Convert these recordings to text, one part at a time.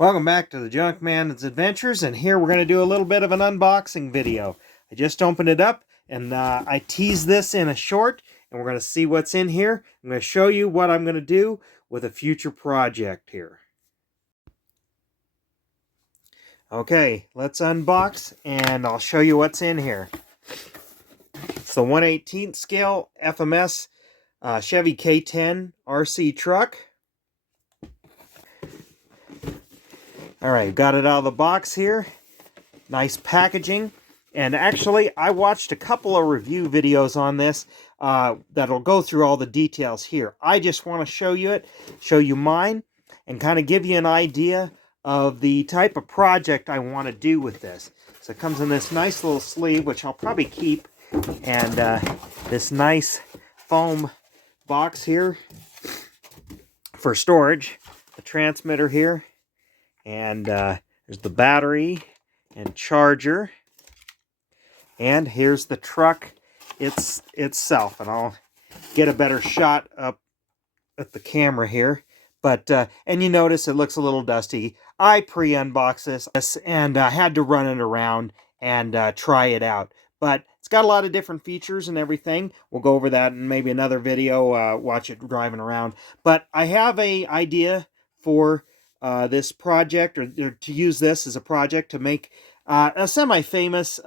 Welcome back to the Junkman's Adventures, and here we're going to do a little bit of an unboxing video. I just opened it up, and I teased this in a short, and we're going to see what's in here. I'm going to show you what I'm going to do with a future project here. Okay, let's unbox, and I'll show you what's in here. It's the 1/18 scale FMS Chevy K10 RC truck. Alright, got it out of the box here. Nice packaging. And actually, I watched a couple of review videos on this that'll go through all the details here. I just want to show you mine, and kind of give you an idea of the type of project I want to do with this. So it comes in this nice little sleeve, which I'll probably keep, and this nice foam box here for storage. The transmitter here. And there's the battery and charger. And here's the truck itself. And I'll get a better shot up at the camera here. But, and you notice it looks a little dusty. I pre-unboxed this and had to run it around and try it out. But it's got a lot of different features and everything. We'll go over that in maybe another video, watch it driving around. But I have an idea for this project, or to use this as a project to make a semi-famous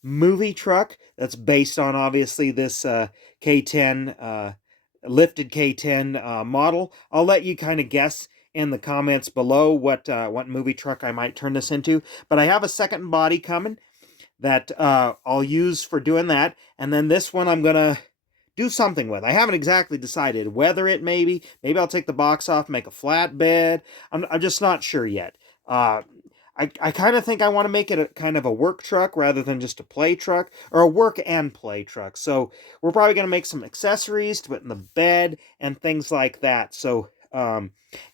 movie truck that's based on, obviously, this K10 lifted K10 model. I'll let you kind of guess in the comments below what movie truck I might turn this into. But I have a second body coming that I'll use for doing that, and then this one I'm gonna do something with. I haven't exactly decided whether it maybe I'll take the box off, make a flatbed. I'm just not sure yet. I kind of think I want to make it a kind of a work truck rather than just a play truck, or a work and play truck. So we're probably going to make some accessories to put in the bed and things like that. So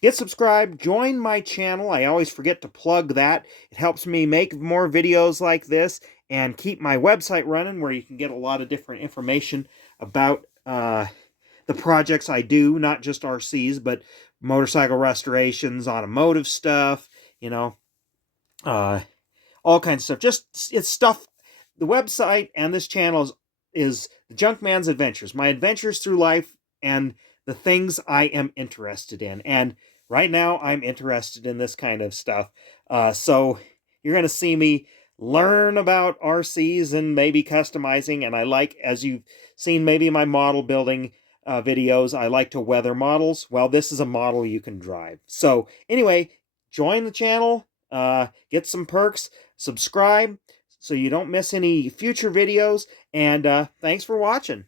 get subscribed, join my channel. I always forget to plug that. It helps me make more videos like this and keep my website running, where you can get a lot of different information about the projects I do, not just RCs, but motorcycle restorations, automotive stuff, you know, all kinds of stuff. Just, it's stuff. The website and this channel is the Junkman's Adventures, my adventures through life and the things I am interested in. And right now I'm interested in this kind of stuff. So you're going to see me learn about RCs and maybe customizing. And I like, as you've seen maybe my model building videos, I like to weather models. Well, this is a model you can drive. So anyway, join the channel, get some perks, subscribe so you don't miss any future videos, and thanks for watching.